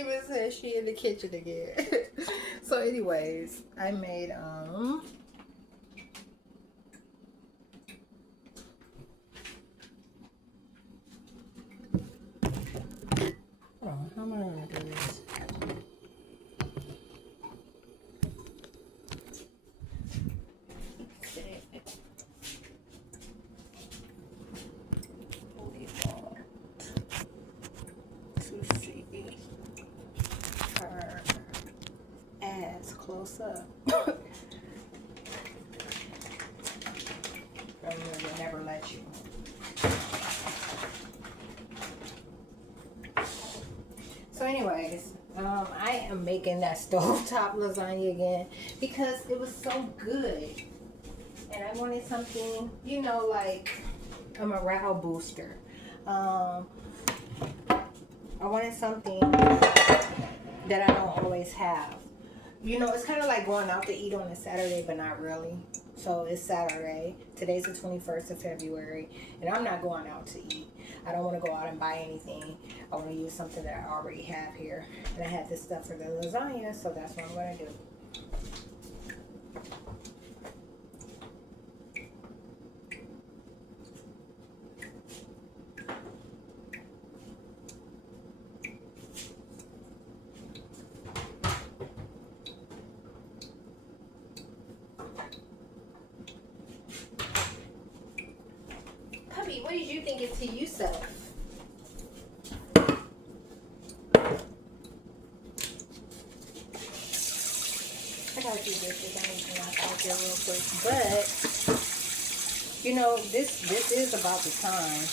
even said she in the kitchen again. So anyways, I made oh, how am I gonna do this? Close up. Will never let you. So anyways, I am making that stovetop lasagna again because it was so good. And I wanted something, you know, like a morale booster. I wanted something that I don't always have. You know, it's kind of like going out to eat on a Saturday, but not really. So it's Saturday. Today's the 21st of February, and I'm not going out to eat. I don't want to go out and buy anything. I want to use something that I already have here. And I had this stuff for the lasagna, so that's what I'm going to do. What did you think it to yourself? I gotta do this. I need to knock out there real quick. But you know, this is about the time.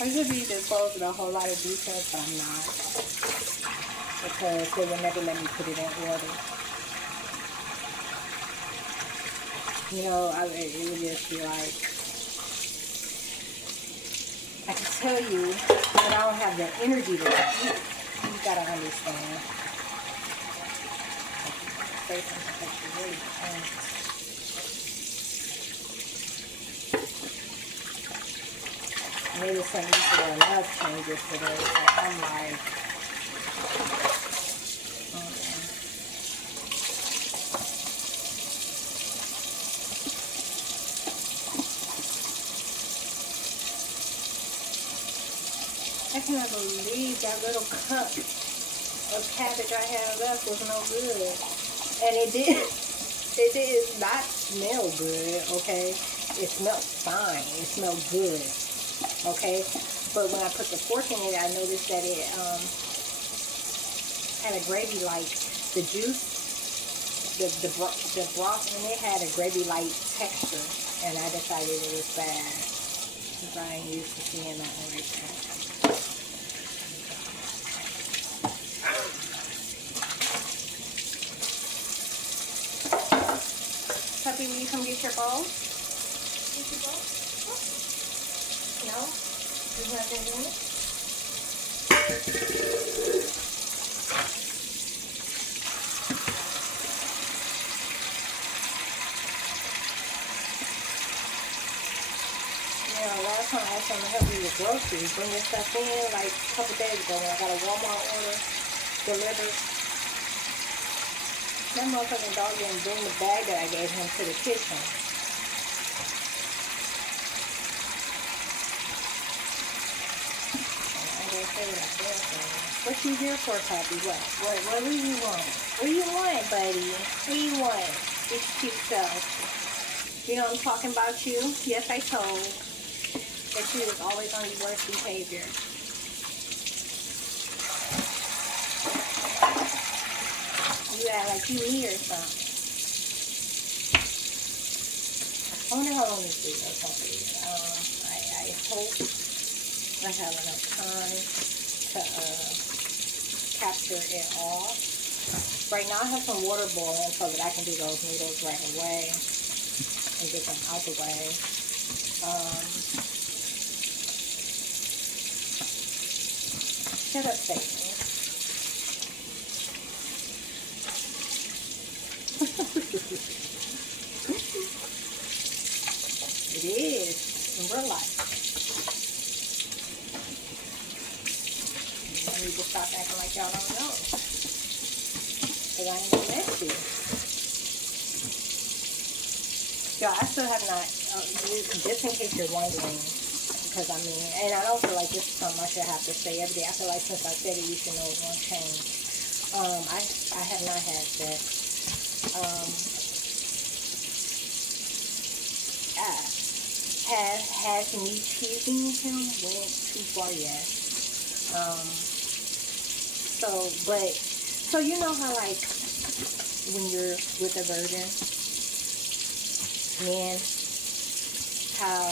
I should be disclosing a whole lot of details, but I'm not, because they would never let me put it in order. You know, it would just be like, I can tell you that I don't have the energy to eat. You gotta understand. Say something that you really can't. Maybe some people are enough changes today, so I'm like, I cannot believe that little cup of cabbage I had left was no good. And it did not smell good, okay? It smelled fine. It smelled good, okay? But when I put the fork in it, I noticed that it had a gravy like the juice, the broth in it had a gravy-like texture, and I decided it was bad because I ain't used to seeing that one like that. Puppy, will you come get your bowl? Get your bowl? No? There's nothing in it? Yeah, last time I asked them to help me with groceries, bring this stuff in like a couple days ago when I got a Walmart order delivered. That motherfucking dog didn't bring the bag that I gave him to the kitchen. What you here for, puppy? What do you want? What do you want, buddy? What do you want? Get your cute self. You know I'm talking about you? Yes, I told that you was always on your worst behavior. You act like you me or something. I wonder how long this video is going to be. I hope I have enough time to capture it all. Right now I have some water boiling so that I can do those noodles right away and get them out the way. Shut up, Satan. It is in real life. need to stop acting like y'all don't know. Because I ain't gonna mess you. Y'all, I still have not, just in case you're wondering, because I mean, and I don't feel like this is something I should have to say every day. I feel like since I said it, you should know it won't change. I have not had sex. Has me teasing him went too far yet. So you know how like when you're with a virgin, man, how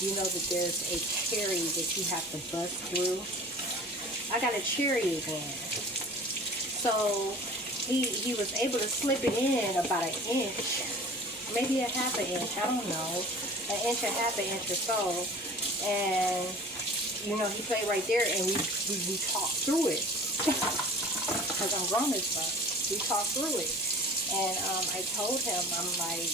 you know that there's a cherry that you have to bust through. I got a cherry again. So he was able to slip it in about an inch, maybe a half an inch, I don't know, an inch, a half an inch or so. And you know, he played right there, and we talked through it. Because I'm grown as fuck. We talked through it. And I told him, I'm like,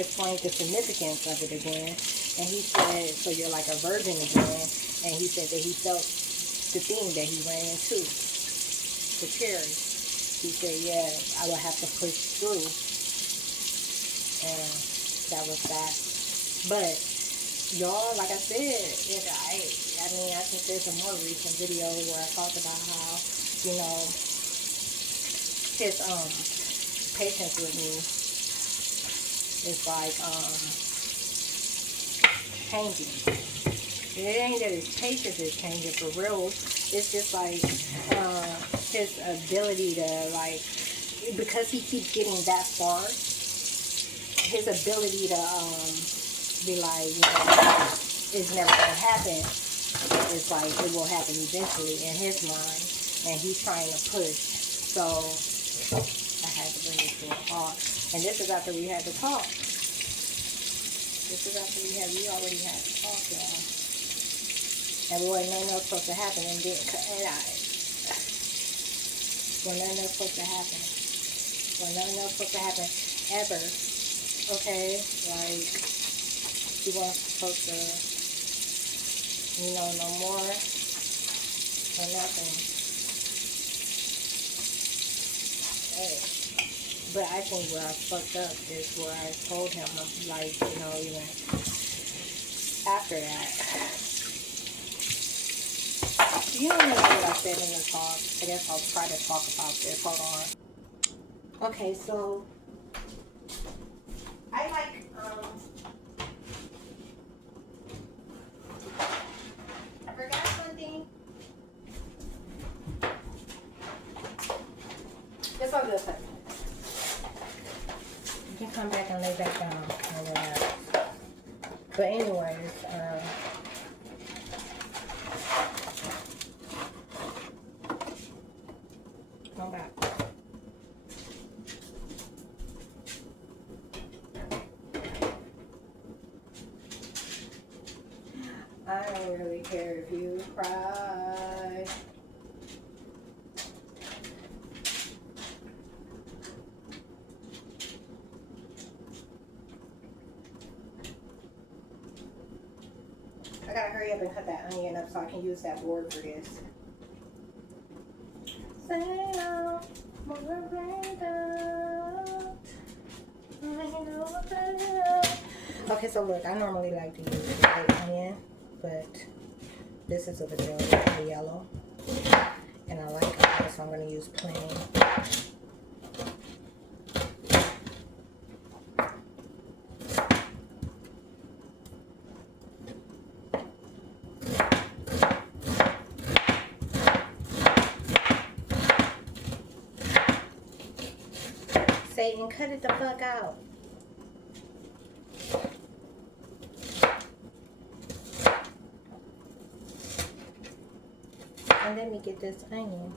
explained the significance of it again. And he said, so you're like a virgin again. And he said that he felt the thing that he ran into, the cherry. He said, yeah, I would have to push through. And that was that. But y'all, like I said, I mean, I think there's a more recent video where I talked about how, you know, his patience with me is like changing. It ain't that his patience is changing for real. It's just like his ability to, like, because he keeps getting that far, his ability to be like, you know, it's never gonna happen. It's like it will happen eventually in his mind, and he's trying to push. So I had to bring it to a halt. And this is after we had to talk. We already had to talk, y'all. And boy, nothing else supposed to happen, and then nothing else supposed to happen. Nothing else supposed to happen ever. Okay, like he wasn't supposed to, you know, no more or nothing. But I think where I fucked up is where I told him, like, you know, even after that. You don't know what I said in the talk. I guess I'll try to talk about this. Hold on. Okay, so I like, I forgot something. It's all good. You can come back and lay back down and relax. But anyways, come back. I don't really care if you cry. I gotta hurry up and cut that onion up so I can use that board for this. Okay, so look, I normally like to use the white onion, but this is a vanilla yellow, and I like it, so I'm going to use plain. Satan, cut it the fuck out. And let me get this onion.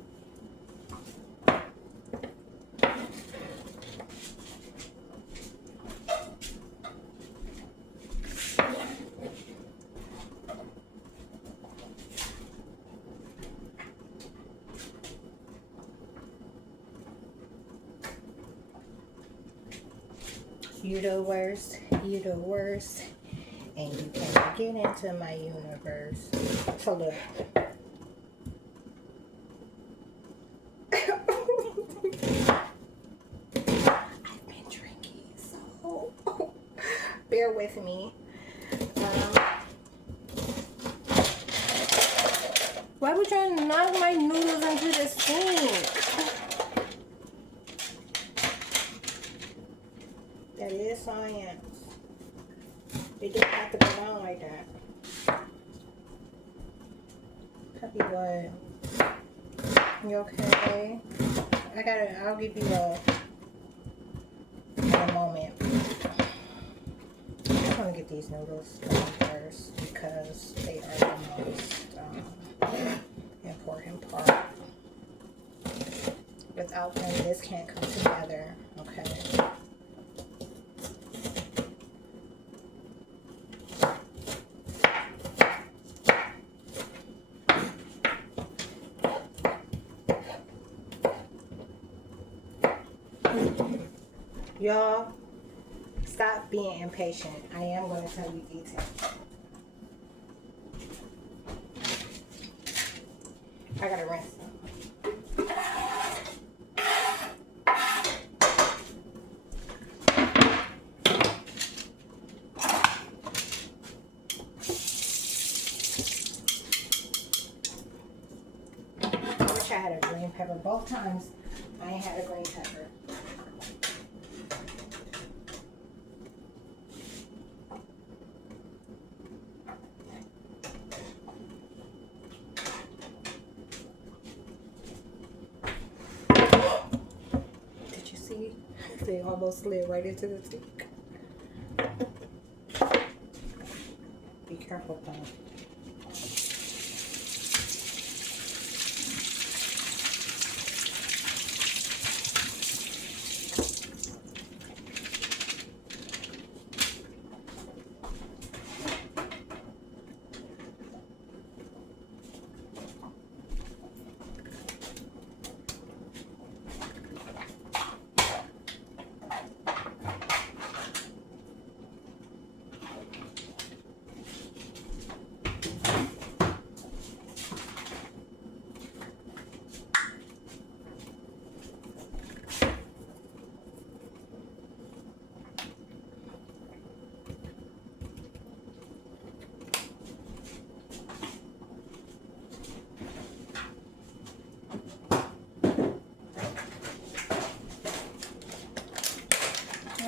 You the worst, and you can't get into my universe. So look, with me. Why would you knock my noodles into the sink? That is science. It didn't have to go down like that. Puppy butt. You okay? I'll give you a moment. I'm gonna get these noodles done first because they are the most important part. Without them, this can't come together. Okay. Y'all, stop being impatient. I am going to tell you details. I gotta rinse them. I wish I had a green pepper. Both times I ain't had a green pepper. They almost slid right into the sink. Be careful, though.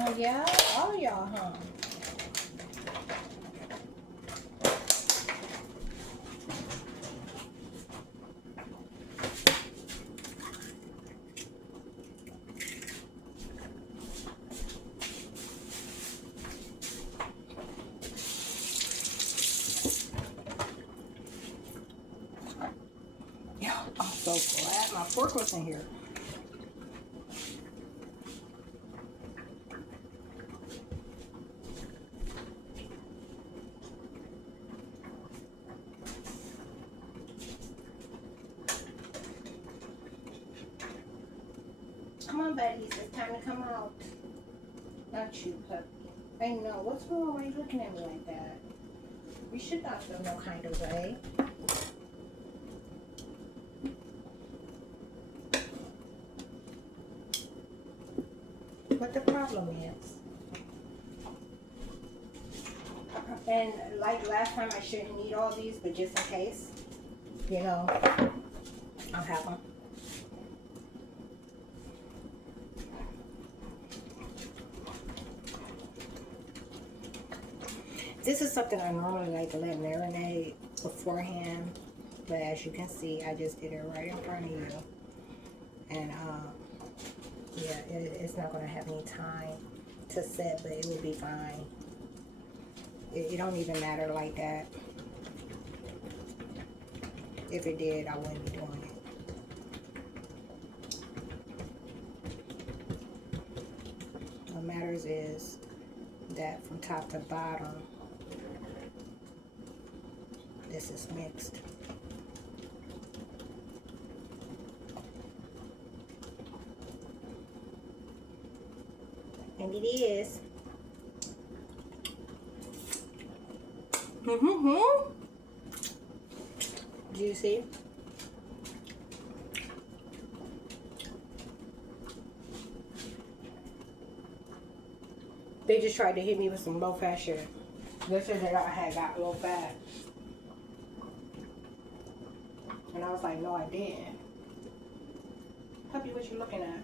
Oh, yeah? All y'all, huh? Yeah, I'm so glad my fork was in here. Come on, buddies. It's time to come out. Not you, puppy. I know. What's wrong? Why are you looking at me like that? We should not feel no kind of way. What the problem is. And like last time, I shouldn't eat all these, but just in case, you know, I'll have them. This is something I normally like to let marinate beforehand, but as you can see, I just did it right in front of you. And yeah, it's not going to have any time to set, but it will be fine. It don't even matter like that. If it did, I wouldn't be doing it. What matters is that from top to bottom, this is mixed. And it is. Juicy. They just tried to hit me with some low fat shit. They said that I had got low fat. And I was like, no, I didn't. Puppy, what you looking at?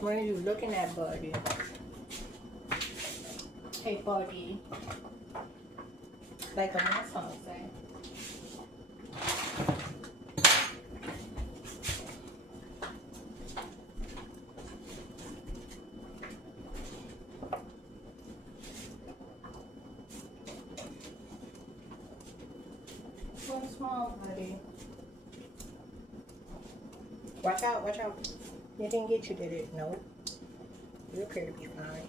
What are you looking at, buddy? Hey, buddy. Like a my song say. What's wrong, buddy? Watch out, watch out. It didn't get you, did it? Nope. You appear to be fine.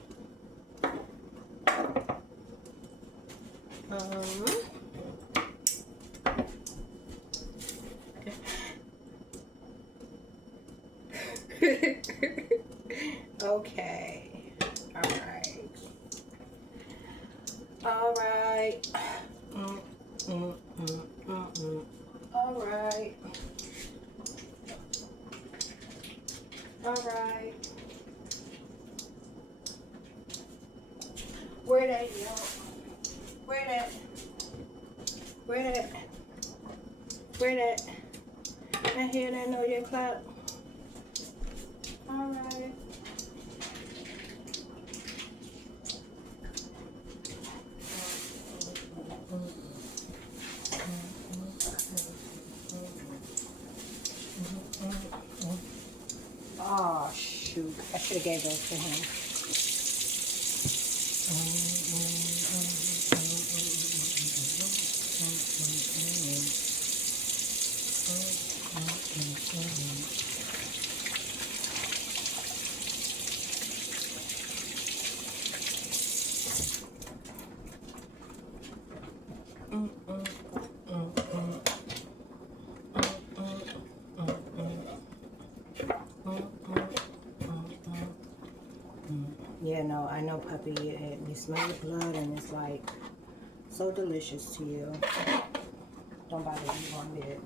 Okay. Alright. Alright. Alright. Alright. Where that, yo? Where that? Where that? Where that? I hear that know your clap. Alright. Oh shoot, I should have gave those to him. Yeah, no, I know, puppy. You smell the blood, and it's like so delicious to you. Don't bother you one bit.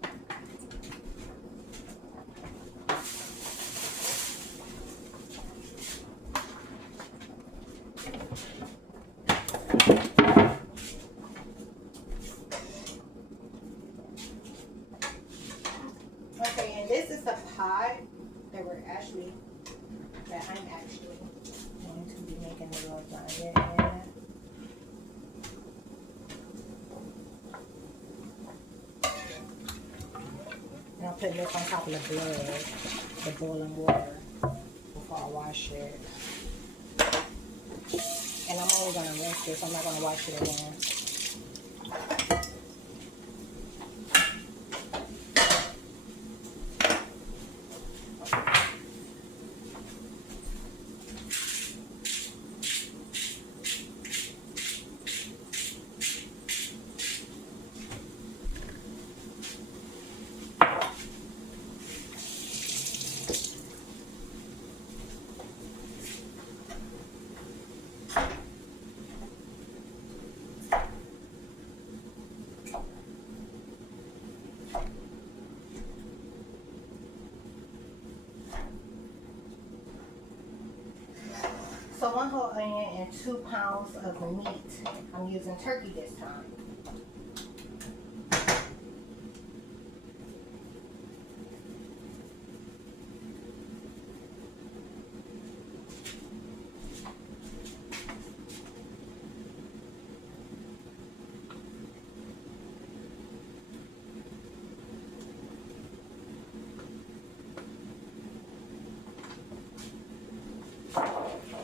Okay, and this is the pot that I'm actually going to be making the lasagna in. And I'll put this on top of the blood, the boiling water, before I wash it. And I'm only going to rinse this, I'm not going to wash it again. So 1 whole onion and 2 pounds of meat. I'm using turkey this time.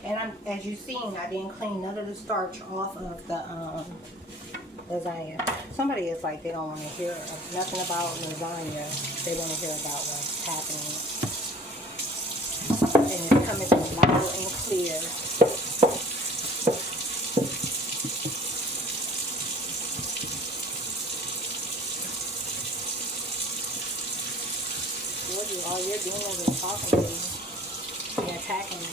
And as you've seen, I didn't clean none of the starch off of the lasagna. Somebody is like, they don't want to hear nothing about lasagna. They want to hear about what's happening. And it's coming through loud and clear. All you're doing is talking to me and attacking me.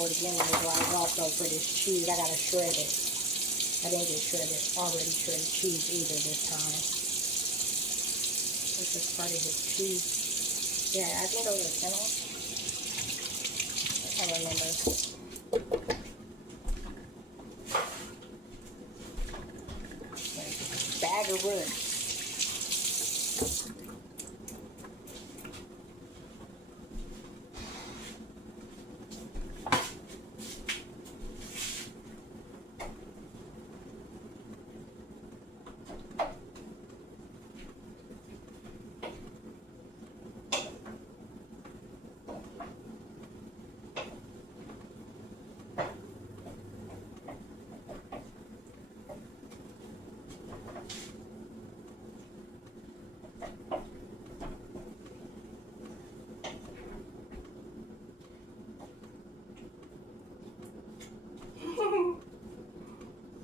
before the blender dries off though for this cheese. I gotta shred it. I didn't get already shredded cheese either this time. This is part of his cheese. Yeah, I think those are kennels. I can't remember. Bag of roots.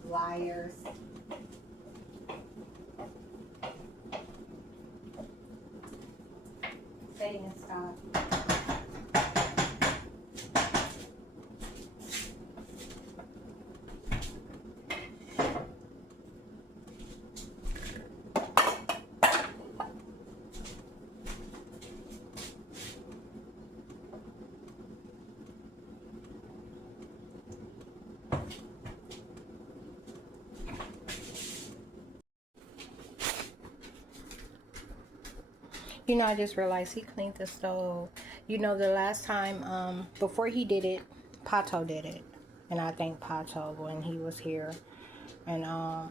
Liars. Satan, stop. You know, I just realized he cleaned the stove. You know, the last time, before he did it, Pato did it. And I thanked Pato when he was here. And now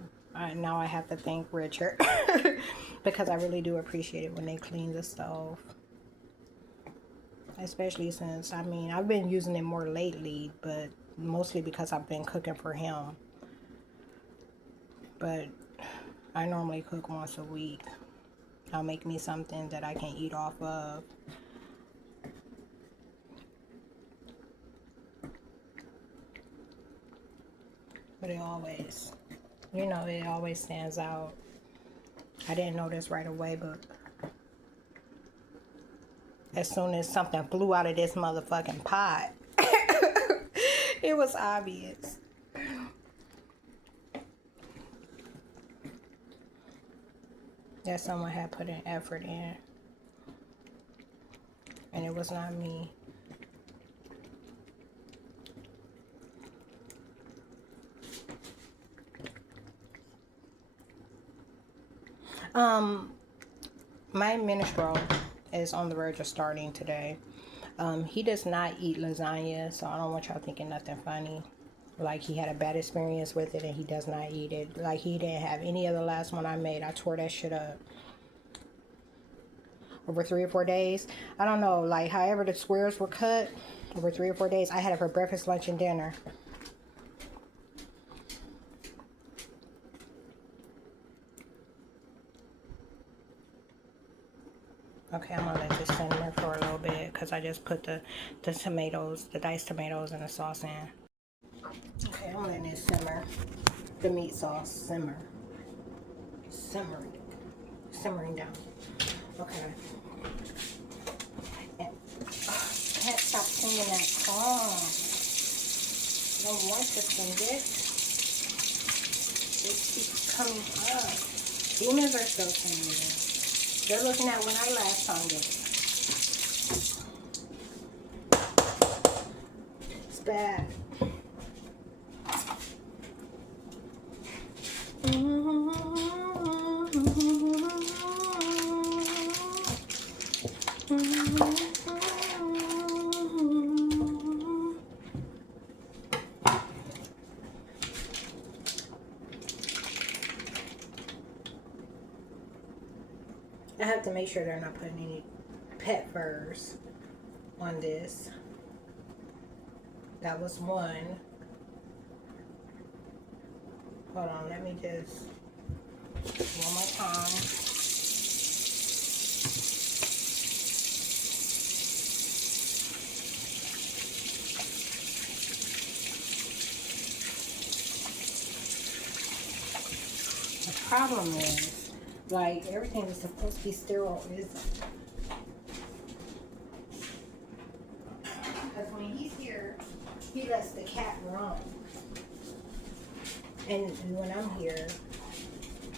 I have to thank Richard. Because I really do appreciate it when they clean the stove. Especially since, I mean, I've been using it more lately. But mostly because I've been cooking for him. But I normally cook once a week. I'll make me something that I can eat off of. But it always, you know, it always stands out. I didn't notice right away, but as soon as something flew out of this motherfucking pot, it was obvious. That someone had put an effort in. And it was not me. My minstrel is on the verge of starting today. He does not eat lasagna, so I don't want y'all thinking nothing funny. Like he had a bad experience with it and he does not eat it. Like he didn't have any of the last one I made. I tore that shit up. Over 3 or 4 days. I don't know, like however the squares were cut, over 3 or 4 days, I had it for breakfast, lunch, and dinner. Okay, I'm gonna let this simmer for a little bit because I just put the tomatoes, the diced tomatoes and the sauce in. Okay, I'm letting it simmer. The meat sauce simmer. Simmering down. Okay. And, can't stop singing that song. No want to sing it. It keeps coming up. Demons are still singing it. They're looking at when I last sung it. It's bad. I have to make sure they're not putting any pet furs on this. That was one. Hold on, let me just one more time. The problem is, like, everything is supposed to be sterile, isn't it? Because when he's here, he wrong. And when I'm here,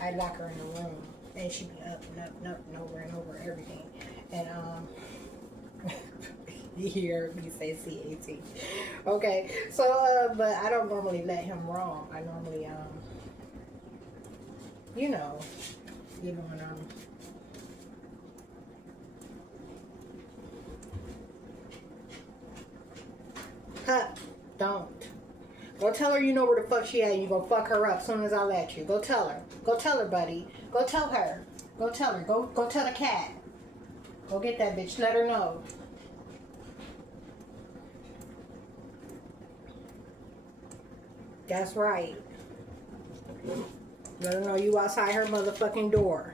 I lock her in the room, and she be up and up and up and over and over everything. And you hear me say CAT. Okay, so but I don't normally let him roam. I normally you know, even when huh, don't. Go tell her you know where the fuck she at and you go fuck her up as soon as I let you. Go tell her. Go tell her, buddy. Go tell her. Go tell her. Go tell the cat. Go get that bitch. Let her know. That's right. Let her know you outside her motherfucking door.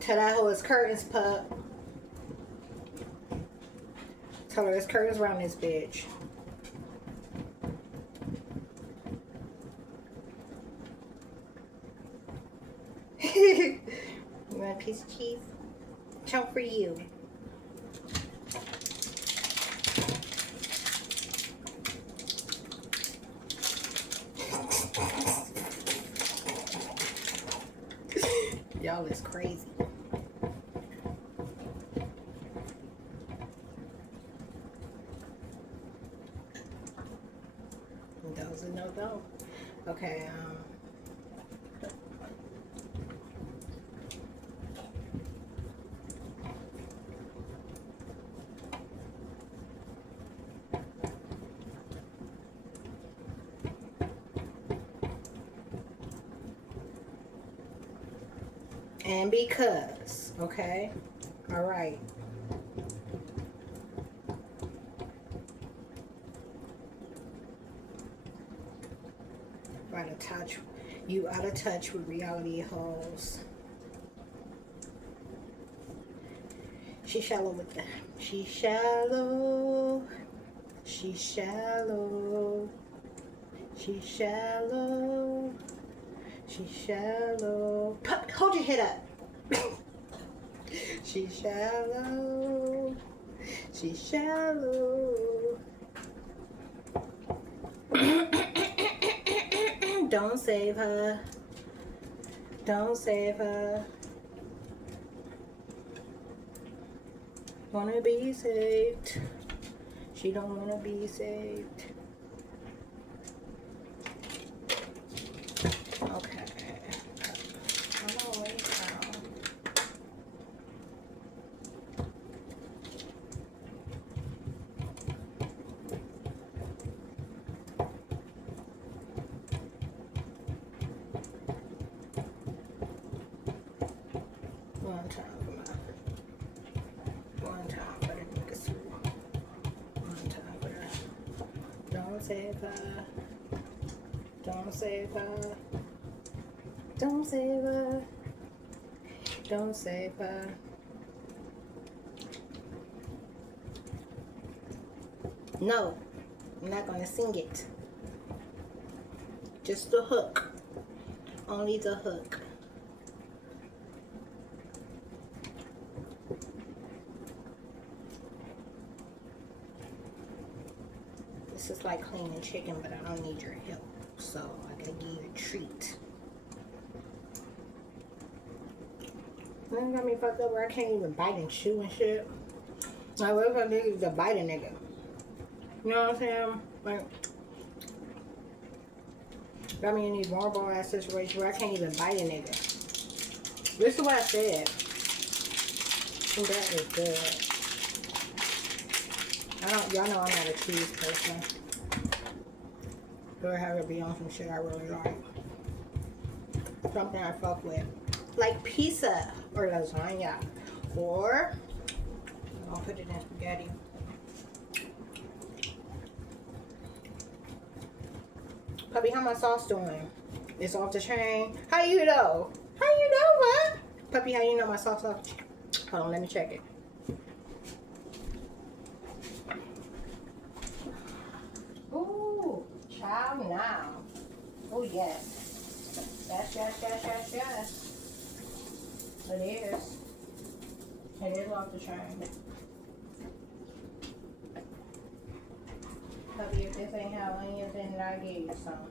Tell that hoe it's curtains, pup. Tell her it's curtains around this bitch. You want a piece of cheese? Chunk for you. Y'all is crazy. Those are no go. Okay, and because, okay, all right. Out of touch, you out of touch with reality hoes. She's shallow with that. She's shallow. She's shallow. She's shallow. She's shallow. Hold your head up. She's shallow. She's shallow. Don't save her. Don't save her. Wanna be saved. She don't wanna be saved. Okay. Come on, wait now. One time for the niggas. One time for that. Don't save her. Don't save her. Don't save her. Don't save her. No, I'm not gonna sing it. Just the hook. Only the hook. This is like cleaning chicken, but I don't need your help. So I gotta give you a treat. That got me fucked up where I can't even bite and chew and shit. Like, what if I niggas to bite a nigga? You know what I'm saying? Like, got me in these marble ass situations where I can't even bite a nigga. This is what I said. That is good. Y'all know I'm not a cheese person. Or have it be on some shit I really like. Something I fuck with. Like pizza or lasagna. Or I'll put it in spaghetti. Puppy, how my sauce doing? It's off the chain. How you know? How you know what? Puppy, how you know my sauce off? Hold on, let me check it. Ooh, child now. Oh yes. Yes. It is. It is off the chain. Puppy, if this ain't have onions in it, I gave you some.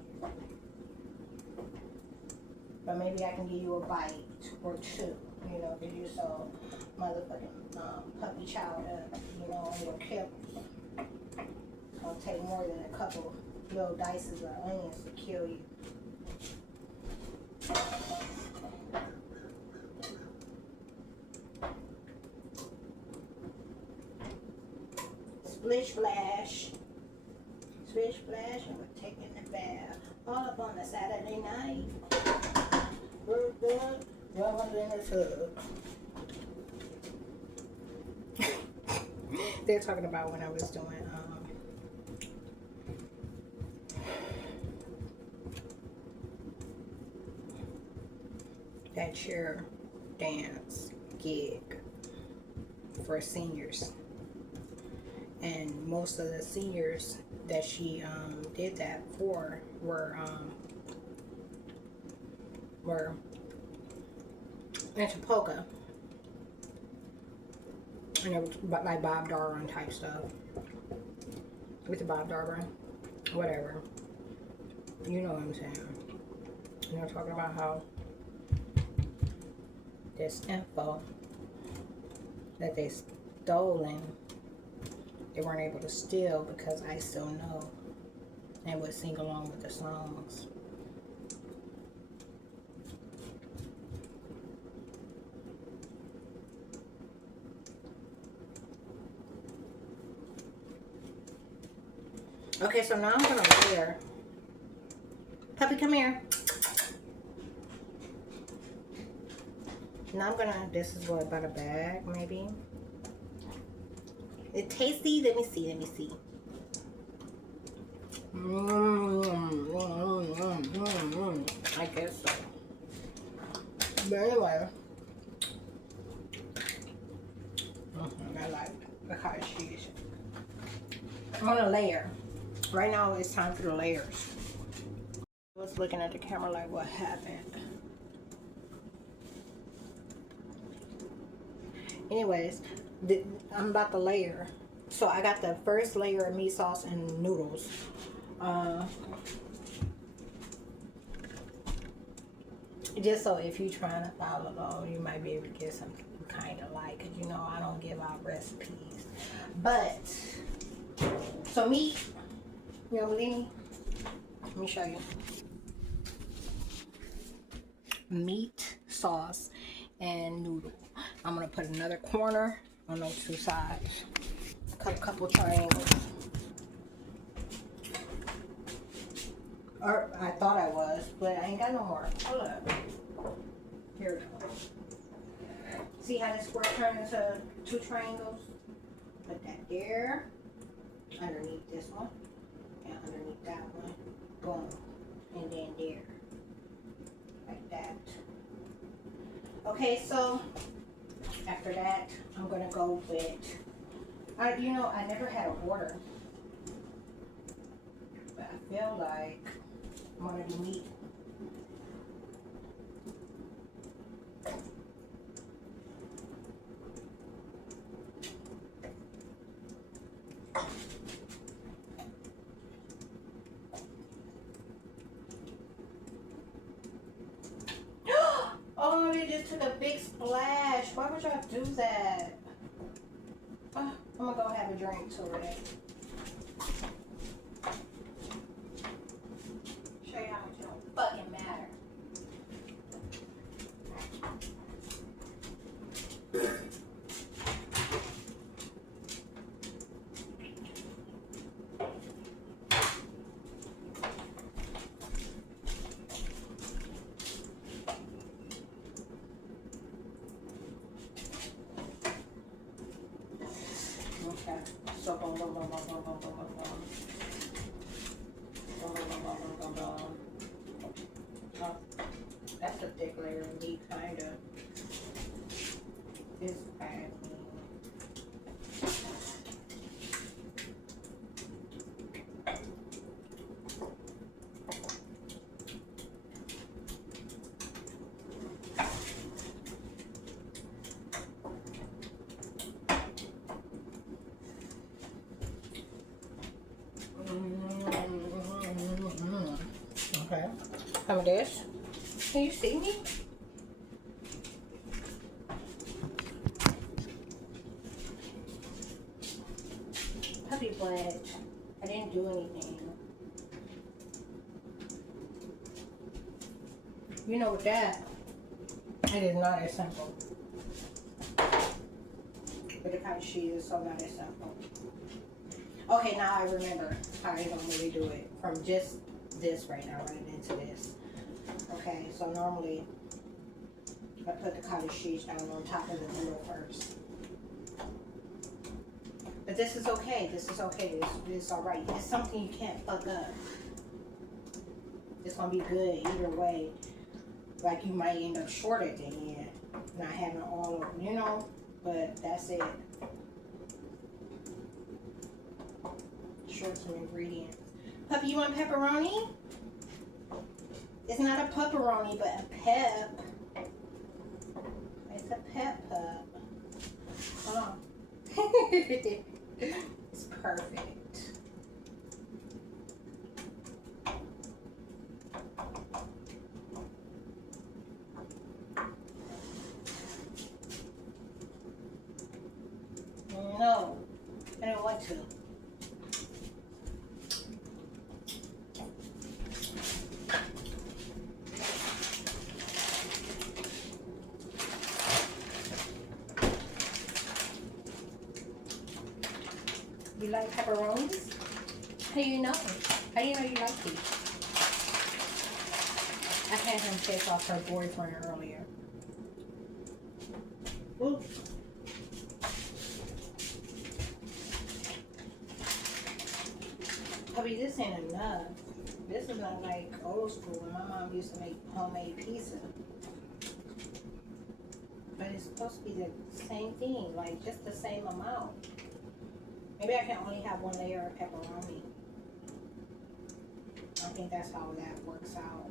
But maybe I can give you a bite or two, you know, because you're so motherfucking puppy child up, you know, on your kibbles. It's gonna take more than a couple little dices of onions to kill you. Splish splash. Splish splash, and we're taking the bath. All up on a Saturday night. We're good. Rubbing in the tub. They're talking about when I was doing that chair dance gig for seniors, and most of the seniors that she did that for were into polka, and it was like Bob Darwin type stuff with the Bob Darwin, whatever, you know what I'm saying. You know, talking about how this info that they stolen, they weren't able to steal because I Still Know, and would sing along with the songs. Okay, so now I'm gonna layer. Puppy, come here. Now I'm gonna, this is what, about a bag, maybe? It's tasty. Let me see. I guess so. But anyway, I like the cottage cheese. I'm gonna layer. Right now it's time for the layers. I was looking at the camera like, what happened? Anyways, I'm about to layer. So I got the first layer of meat sauce and noodles. Just so if you're trying to follow along, you might be able to get something you kind of like. Because, you know, I don't give out recipes. But, so meat, you don't believe me? Let me show you. Meat, sauce, and noodle. I'm going to put another corner on those two sides. Cut a couple triangles. Or I thought I was, but I ain't got no more. Hold up. Here we go. See how this square turned into two triangles? Put that there. Underneath this one. And underneath that one. Boom. And then there. Like that. Okay, so after that, I'm going to go with, you know, I never had a water. But I feel like I'm going to do meat. Oh, they just took a big splash. Why would y'all do that? I'm gonna go have a drink to it. Show you how much it don't fucking matter. Okay, so boom, boom, boom, boom, boom, boom, boom, boom, boom. Boom, boom, boom, boom, boom, boom, boom. Oh, that's a thick layer of meat. This bad. Okay. Some of this. Can you see me? Puppy blood. I didn't do anything. You know what that? It is not as simple. But the kind of shit is so not as simple. Okay, now I remember how I normally do it. From just this right now, right into this. Okay, so normally I put the cottage cheese down on top of the noodle first. But this is okay. This is okay. This is alright. It's something you can't fuck up. It's gonna be good either way. Like you might end up short at the end, not having all of, you know, but that's it. Short some ingredients. Puppy, you want pepperoni? It's not a pepperoni, but a pep. It's a pep pup. Oh. It's perfect. No, I don't want to. You like pepperonis? How do you know? How do you know you like these? I had him take off her boyfriend earlier. Oops. Puppy, this ain't enough. This is not like old school when my mom used to make homemade pizza. But it's supposed to be the same thing, like just the same amount. Maybe I can only have one layer of pepperoni. I think that's how that works out.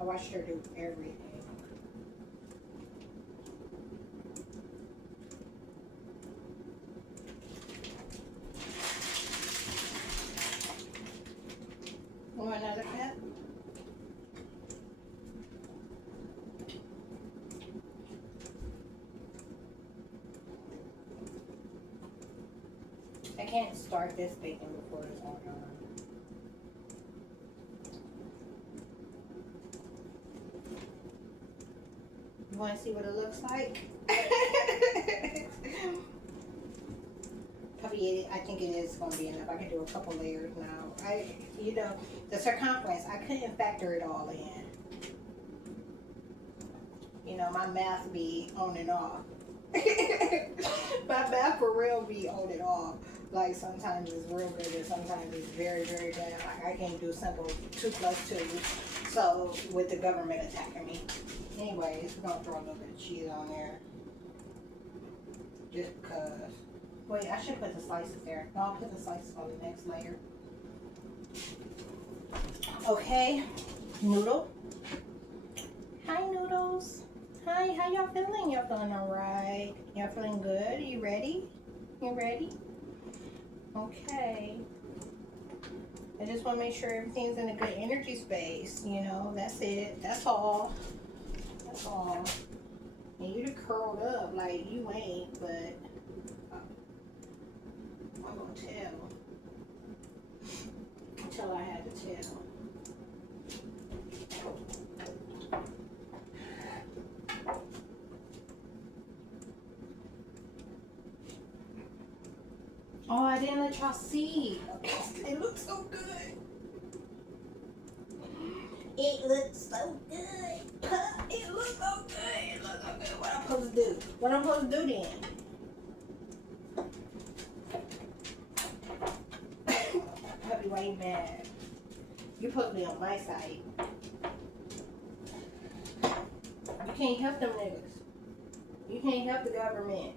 I watched her do everything. Want another pep? I can't start this baking before it's all done. You want to see what it looks like? Puppy, I think it is going to be enough. I can do a couple layers now. You know, the circumference, I couldn't factor it all in. You know, my math be on and off. My math for real be on and off. Like sometimes it's real good and sometimes it's very, very bad. Like I can't do simple 2 + 2. So with the government attacking me. Anyways, we're gonna throw a little bit of cheese on there. Just because. Wait, I should put the slices there. No, I'll put the slices on the next layer. Okay, noodle. Hi, noodles. Hi, how y'all feeling? Y'all feeling alright? Y'all feeling good? You ready? You ready? Okay. I just want to make sure everything's in a good energy space. You know, that's it. That's all. That's all. And you curled up like you ain't, but I'm gonna tell. Until I had to tell. Oh, I didn't let y'all see. It looks so good. It looks so good. It looks so good. It looks so good. What I'm supposed to do? What I'm supposed to do then? Puppy, why you mad? You're supposed to be on my side. can't help them niggas. You can't help the government.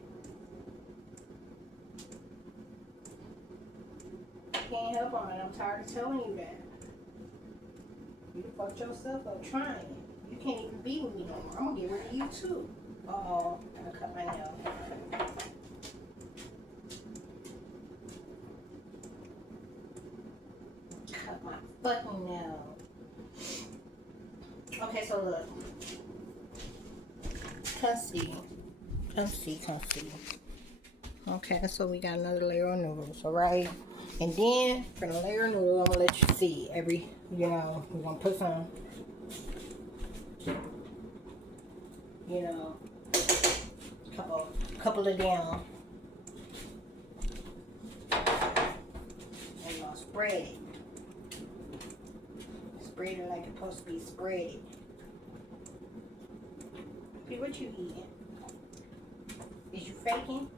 You can't help them, and I'm tired of telling you that. You fucked yourself up trying it. You can't even be with me no more. I'm gonna get rid of you too. Uh-oh, I'm gonna cut my nail. Cut my fucking nail. Okay, so look. Come see. Okay, so we got another layer of noodles, alright? And then, for the layer of noodles, I'm gonna let you see every, we're gonna put some, couple of them. And you'll spread it. Spread it like it's supposed to be spread. See what you eating? Is you faking?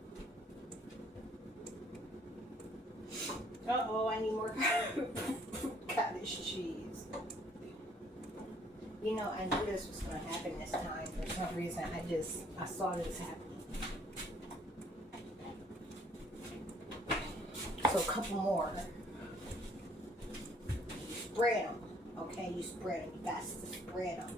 Uh-oh, I need more cottage cheese. You know, I knew this was going to happen this time. For some reason, I saw this happening. So a couple more. Spread them. Okay, you spread them. You got to spread them.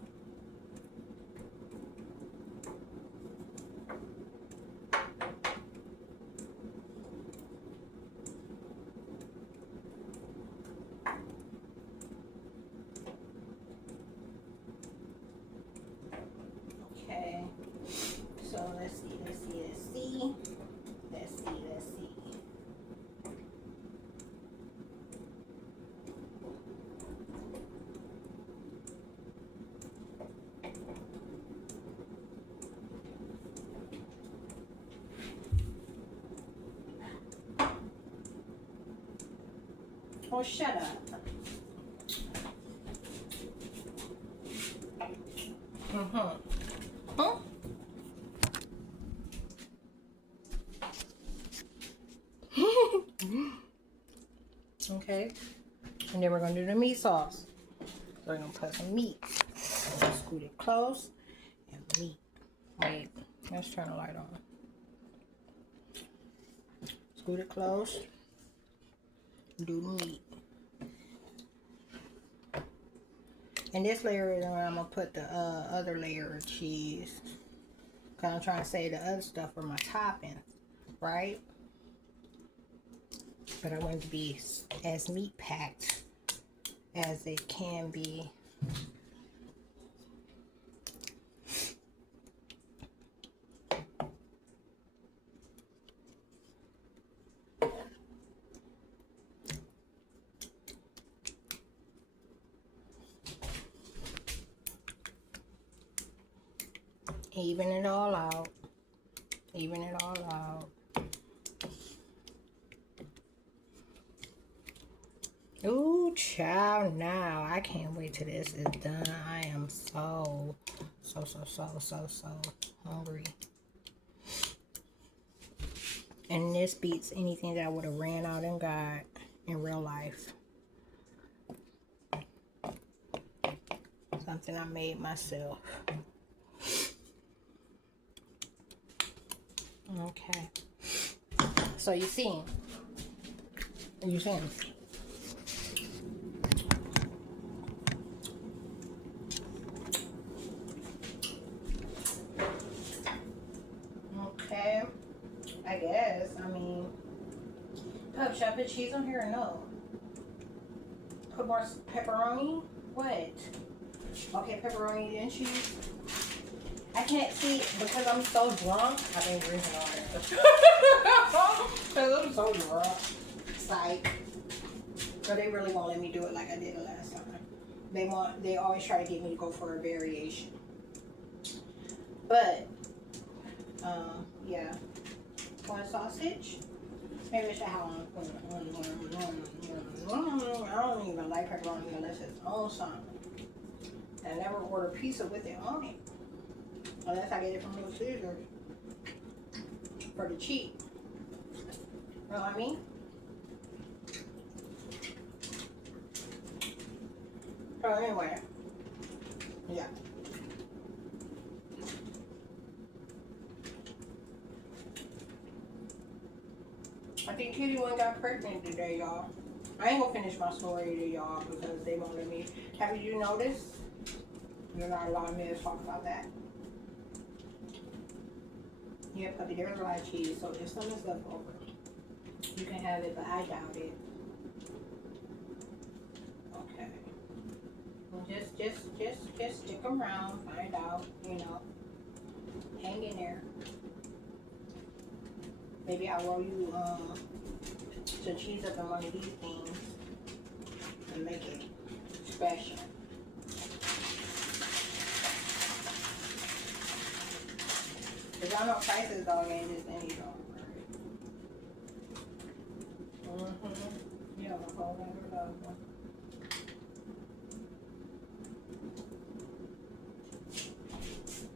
Okay, so let's see. Oh, shut up. Huh? Okay, and then we're gonna do the meat sauce. So we're gonna put some meat. Scoot it close and meat. Wait, let's turn the light on. Scoot it close. Do the meat. And this layer is where I'm gonna put the other layer of cheese. Cause I'm trying to save the other stuff for my topping, right? But I want it to be as meat packed as it can be. Even it all out. Even it all out. Ooh, child, now I can't wait till this is done. I am so hungry. And this beats anything that I would have ran out and got in real life. Something I made myself. Okay. So you see. Okay. I guess. I mean, should I put cheese on here or no? Put more pepperoni? What? Okay, pepperoni and cheese. I can't see because I'm so drunk. I've been drinking all this. Because I'm so drunk. Psych. So they really won't let me do it like I did the last time. They always try to get me to go for a variation. But, yeah. Corn sausage. Maybe I should have one. I don't even like pepperoni unless it's on something. I never order pizza with it on it. Unless I get it from Little Caesars. For the cheap. You know what I mean? So anyway. Yeah. I think Kitty one got pregnant today, y'all. I ain't gonna finish my story to y'all because they won't let me. Have you noticed? You're not allowing me to talk about that. Yeah, puppy, there's a lot of cheese, so if some is left over, you can have it, but I doubt it. Okay. Well, just stick around, find out, you know. Hang in there. Maybe I'll roll you some cheese up in one of these things and make it special. Cause I know prices don't ain't just any dog. Yeah, the whole lot of them.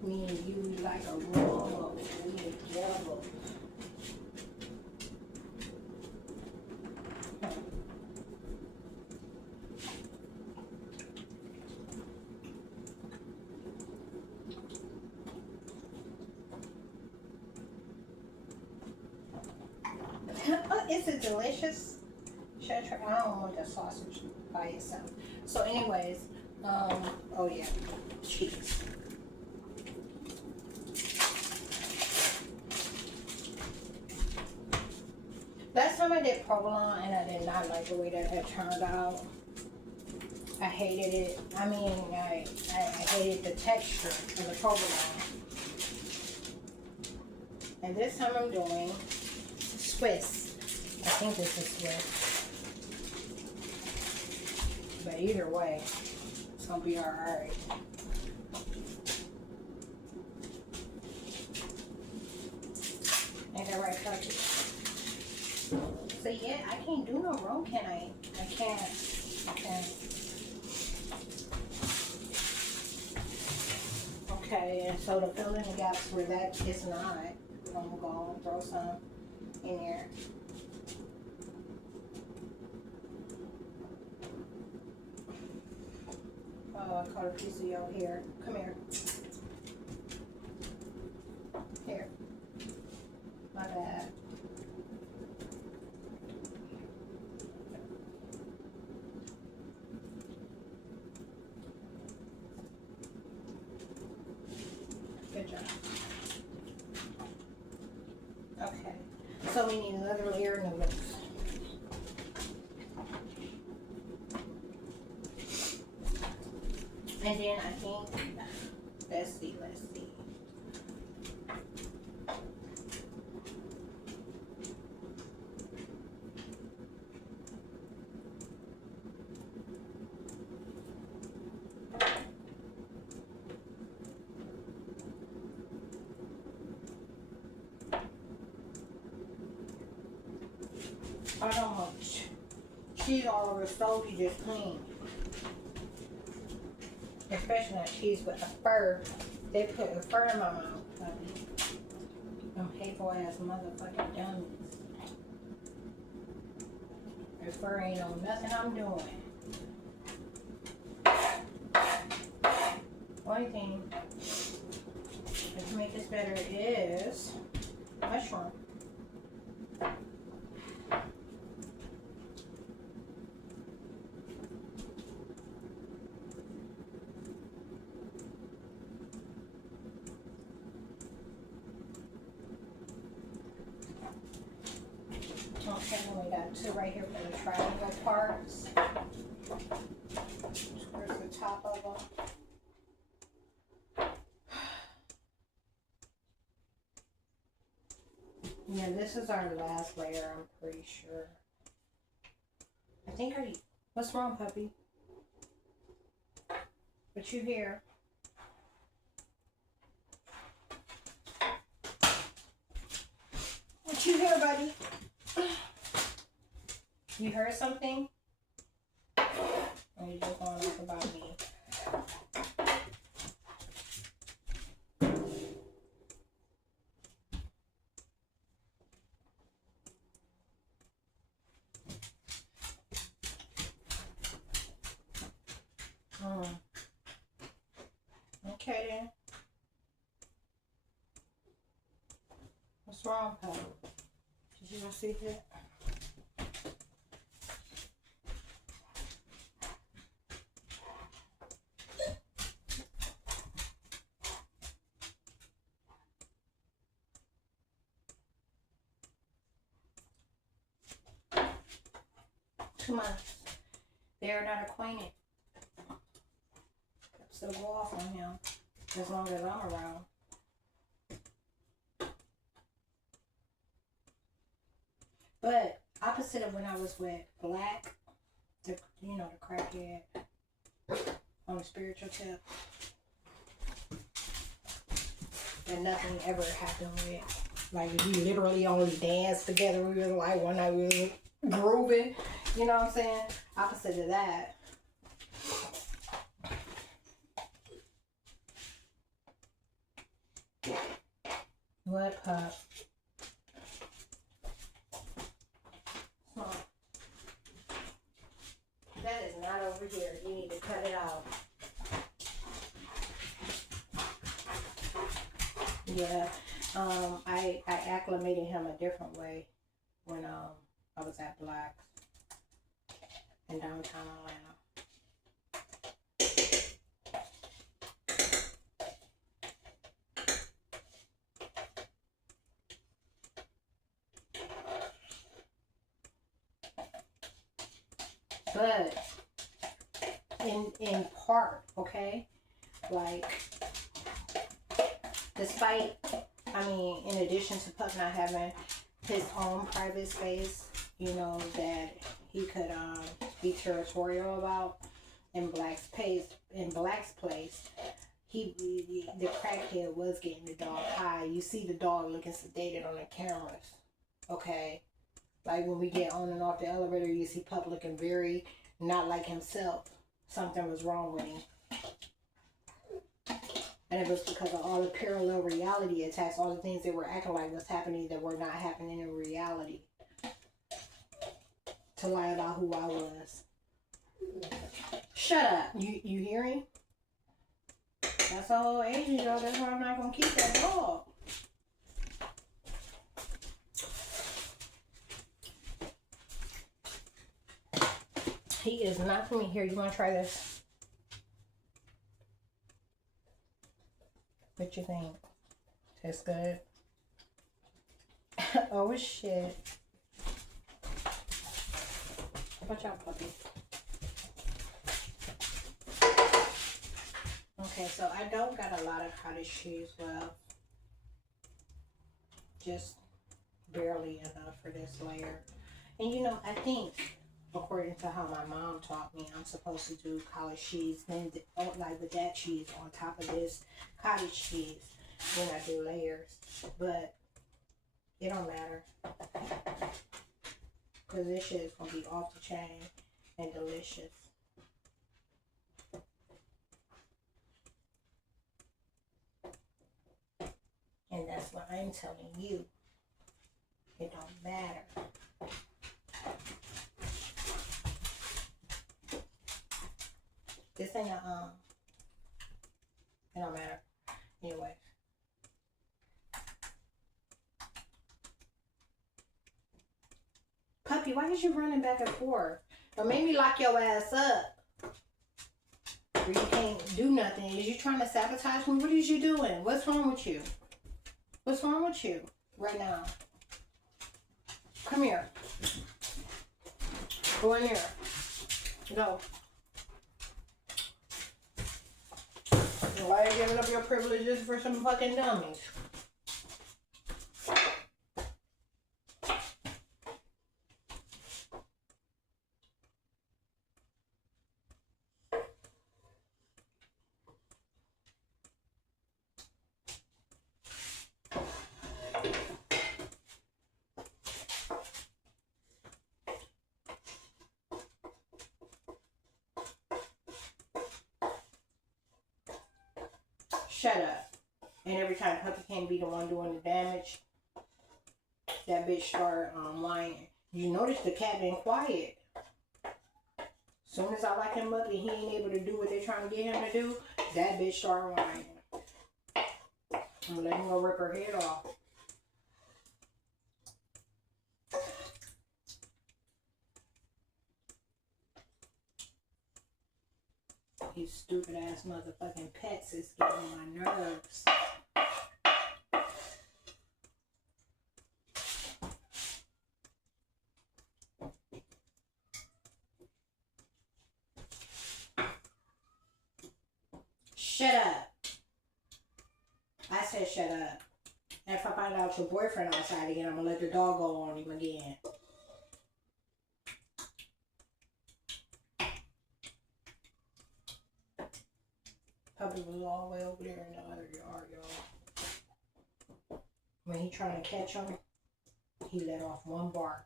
Me and you like a roll, we together. Is it delicious? Should I try? I don't want the sausage by itself. So anyways, oh yeah, cheese. Last time I did provolone and I did not like the way that it turned out. I hated it. I mean, I hated the texture of the provolone. And this time I'm doing Swiss. I think this is Swiss. But either way, it's gonna be alright. Ain't that right, Chucky? So yeah, I can't do no wrong, can I? I can't. Okay, and so to fill in the gaps where that is not, I'm gonna throw some in here. Oh, I caught a piece of your hair. Come here. Here. My bad. Good job. Okay. So we need another layer of noodles. And then I think, let's see. I don't know. Cheese all over the stove, you just clean. Especially that cheese with the fur. They put the fur in my mouth. Them hateful ass motherfucking dummies. The fur ain't on nothing I'm doing. Only thing to make this better is mushroom. Okay, then we got two right here for the triangle parts. Where's the top of them? Yeah, this is our last layer, I'm pretty sure. I think what's wrong, puppy? What you hear? What you hear, buddy? You heard something? Or you just want to talk about me? Okay then. What's wrong, Pop? Did you not see that? 2 months. They're not acquainted. Still go off on him as long as I'm around. But opposite of when I was with Black, the crackhead on the spiritual tip, and nothing ever happened with. Like, we literally only danced together. We were like, one night we were grooving. You know what I'm saying? Opposite of that. What, Pop? Huh. That is not over here. You need to cut it out. Yeah. I acclimated him a different way when I was at Black's in downtown Atlanta. But in part, okay, like, despite, I mean, in addition to Pup not having his own private space, you know, that he could be territorial about, in Black's place, the crackhead was getting the dog high. You see the dog looking sedated on the cameras, okay? Like, when we get on and off the elevator, you see Pup looking very not like himself. Something was wrong with him. And it was because of all the parallel reality attacks, all the things that were acting like was happening that were not happening in reality. To lie about who I was. Shut up. You hearing? That's a whole Asian dog. That's why I'm not going to keep that dog. He is not for me. Here, you want to try this? What you think? Tastes good? Oh, shit. Watch out, puppy. Okay, so I don't got a lot of cottage cheese left. Just barely enough for this layer. And you know, I think, according to how my mom taught me, I'm supposed to do cottage cheese, then like with that cheese on top of this cottage cheese. Then I do layers. But it don't matter. Because this shit is going to be off the chain and delicious. And that's what I'm telling you. It don't matter. This ain't a, it don't matter. Anyway. Puppy, why is you running back and forth? Or maybe lock your ass up. Or you can't do nothing. Is you trying to sabotage me? What is you doing? What's wrong with you? What's wrong with you right now? Come here. Go in here. Go. Why are you giving up your privileges for some fucking dummies? Shut up. And every time Puppy can't be the one doing the damage, that bitch start whining. You notice the cat been quiet. Soon as I lock him up and he ain't able to do what they trying to get him to do, that bitch start whining. I'm gonna let him go rip her head off. These stupid ass motherfucking pets is getting on my nerves. Shut up. I said shut up. And if I find out your boyfriend outside again, I'm gonna let the dog go on him again. Puppy was all the way over there in the other yard, y'all. When he trying to catch him, he let off one bark.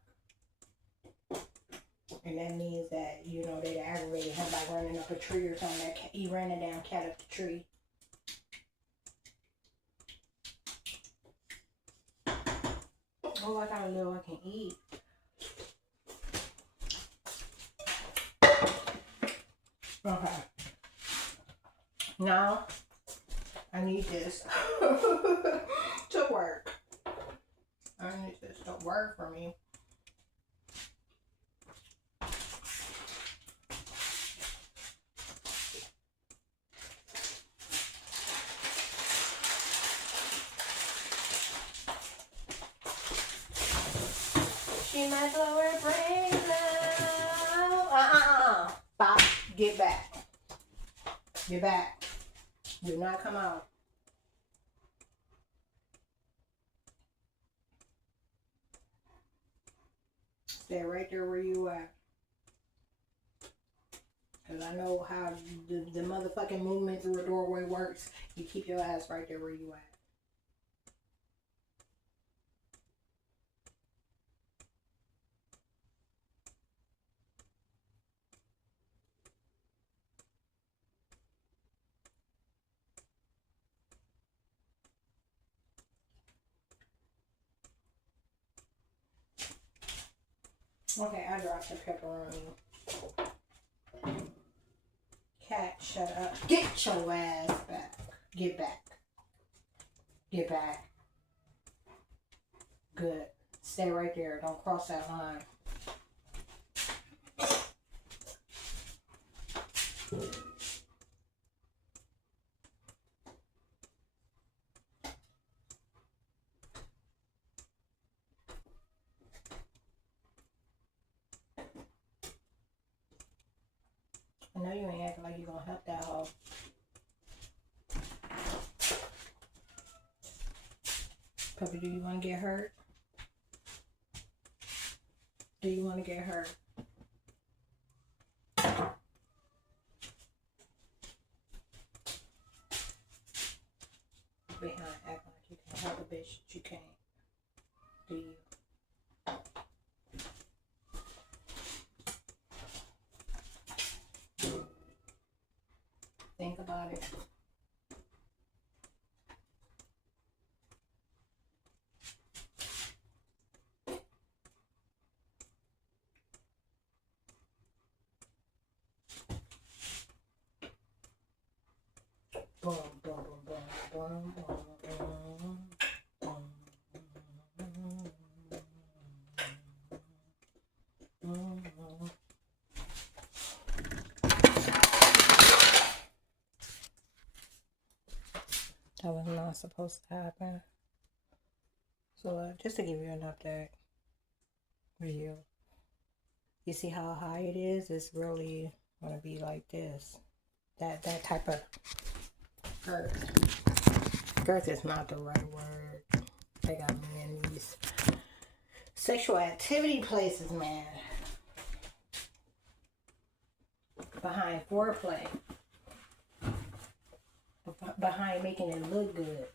And that means that, you know, they aggravated him by running up a tree or something. He ran a damn cat up the tree. Oh, I got a little I can eat. Okay. Now, I need this to work. I need this to work for me. She might blow her brains out. Stop. Get back. Get back. Do not come out. Stay right there where you at. Because I know how the motherfucking movement through a doorway works. You keep your ass right there where you at. Okay, I dropped the pepperoni. Cat, shut up. Get your ass back. Get back. Get back. Good. Stay right there. Don't cross that line. I know you ain't acting like you're gonna help that hoe. Puppy, do you want to get hurt? Do you want to get hurt? Behind acting like you can help a bitch that you can't. Do you? Think about it. Boom, boom, boom, boom, boom, boom, boom, boom. That was not supposed to happen. So just to give you an update for you. You see how high it is? It's really gonna be like this. That type of girth. Girth is not the right word. They got me in these sexual activity places, man. Behind foreplay. Behind making it look good.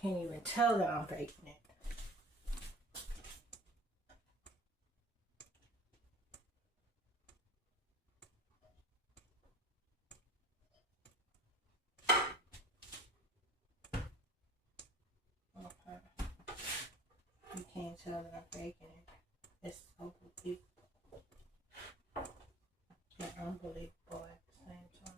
Can't even tell that I'm faking it. Okay. You can't tell that I'm faking it. It's so believable. And unbelievable at the same time.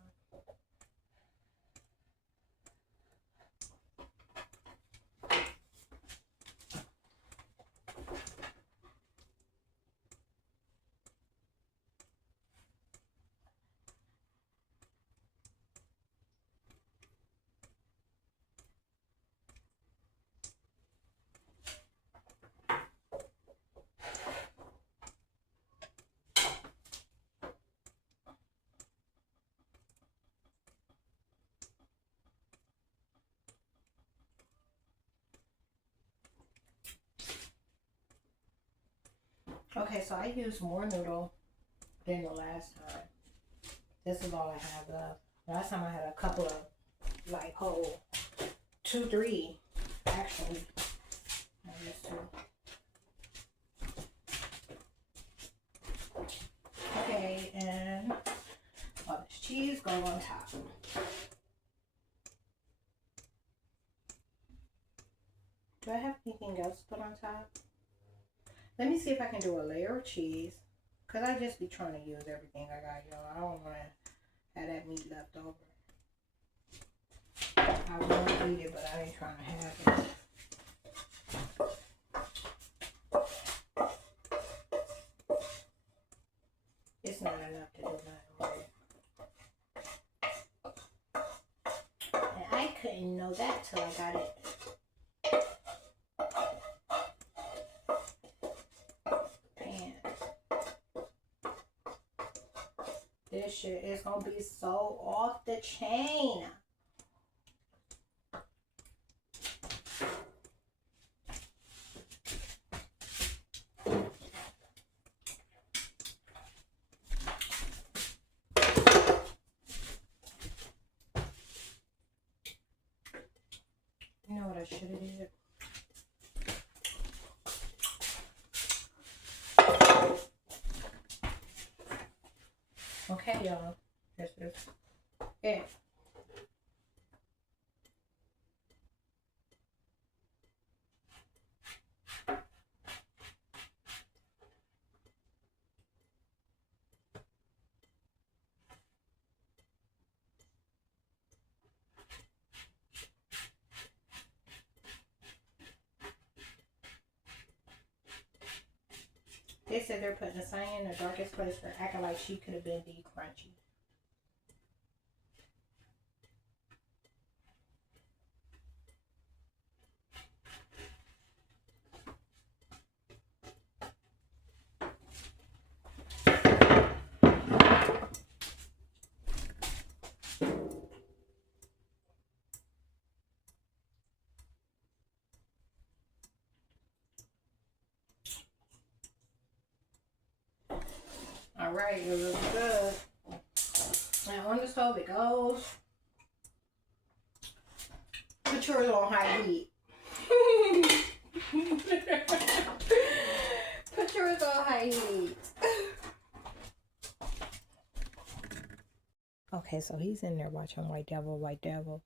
Okay, so I used more noodle than the last time. This is all I have left. Last time I had a couple of, like, whole 2, 3, actually. I guess 2. Okay, and all this cheese go on top. Do I have anything else to put on top? Let me see if I can do a layer of cheese. Because I just be trying to use everything I got, y'all. I don't want to have that meat left over. I want to eat it, but I ain't trying to have it. It's not enough to do nothing with. And I couldn't know that till I got it. Man. This shit is going to be so off the chain. You know what I should have did? Okay, y'all. This is it. They said they're putting Lasagna in the darkest place for acting like she could have been the crunchy. All right, it looks good. Now on the stove it goes. Put yours on high heat. Put yours on high heat. Okay, so he's in there watching White Devil, White Devil.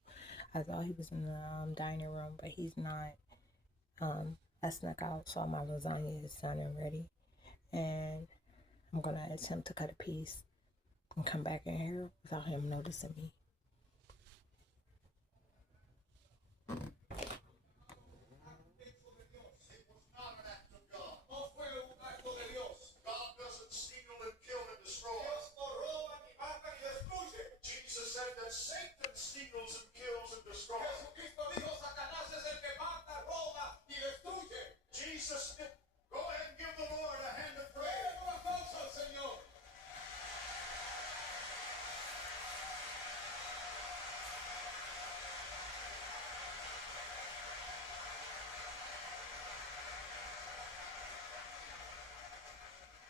I thought he was in the dining room, but he's not. I snuck out, so my lasagna is done and ready. And I'm going to attempt to cut a piece and come back in here without him noticing me.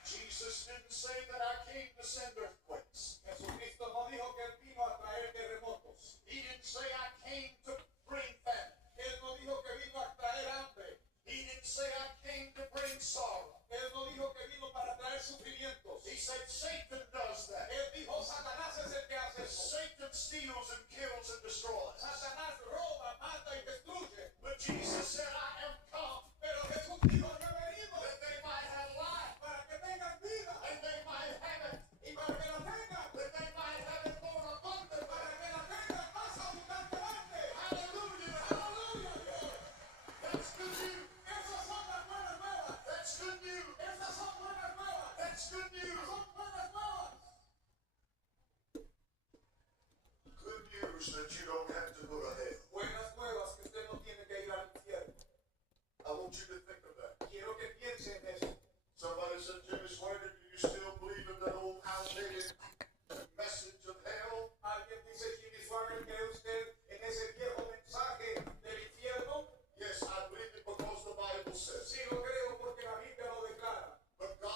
Jesus didn't say that I came to send earthquakes. Jesucristo no dijo que él vino a traer terremotos. He didn't say I came to bring famine. Él no dijo que vino a traer hambre. He didn't say I came to bring sorrow. Él no dijo que vino para traer sufrimientos. He said Satan does that. Él dijo Satanás es el que hace eso. Satan steals and kills and destroys. Satanás roba, mata y destruye. But Jesus said I am come. Pero Jesús dijo que he venido that they might have life. Para que tengan vida. And they might have it. Y para que la tengan. That they might have it more abundantly. Para que la tengan más abundantemente. Hallelujah. Hallelujah. That's good news. Esas son las buenas nuevas. That's good news. Esas son buenas nuevas. That's good news. Son buenas nuevas. Good news that you don't have to go to hell. Buenas nuevas que usted no tiene que ir al infierno. I want you to think of that. Quiero que piense en eso. Somebody said, Jimmy Swaggart, do you still believe in that old outdated message of hell? Alguien dice, Jimmy Swaggart, ¿cree usted en ese viejo mensaje del infierno? Yes, I believe it because the Bible says. Sí, lo creo porque la Biblia lo declara. But God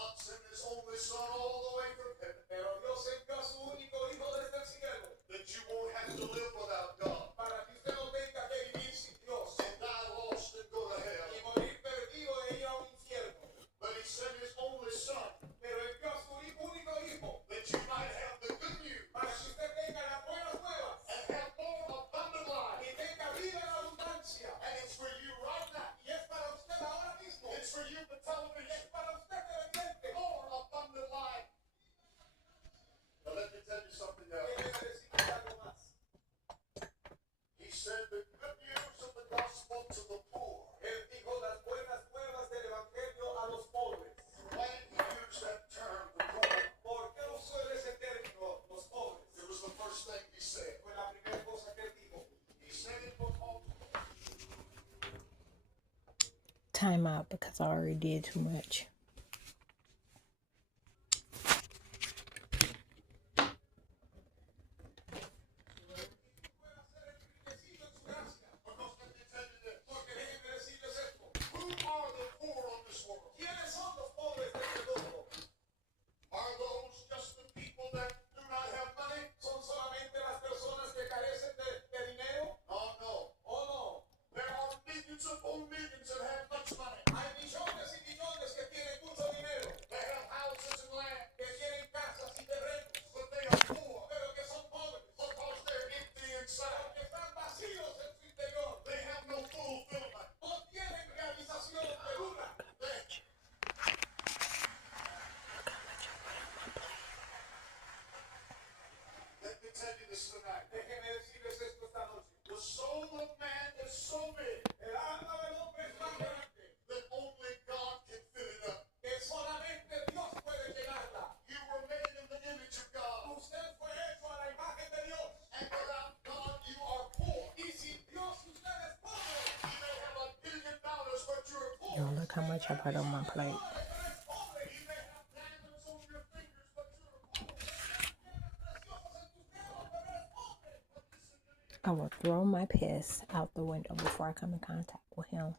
time out because I already did too much. Are those just the people that do not have money? ¿Son solamente las personas que carecen de dinero? Oh, no. Oh, no. There are millions upon millions that have much money. Hay millones y millones que tienen mucho dinero. They have houses and land. Que tienen casas y terrenos. But they are poor. Pero que son pobres. Because they're empty inside. Porque están vacíos en su interior. They have no fulfillment. No tienen realización de dura. Let me tell you this tonight. Déjeme decirles esto esta noche. The soul of man is so big. El alma del hombre es tan grande that only God can fill it up. Que solamente Dios puede llenarla. You were made in the image of God. Usted fue hecho a la imagen de Dios. And without God, you are poor. Y sin Dios, usted es pobre. You may have $1 billion, but you're poor. Yo, look how much I put on my plate. You may have diamonds on your fingers, but you're poor. I will throw my piss out the window before I come in contact with him.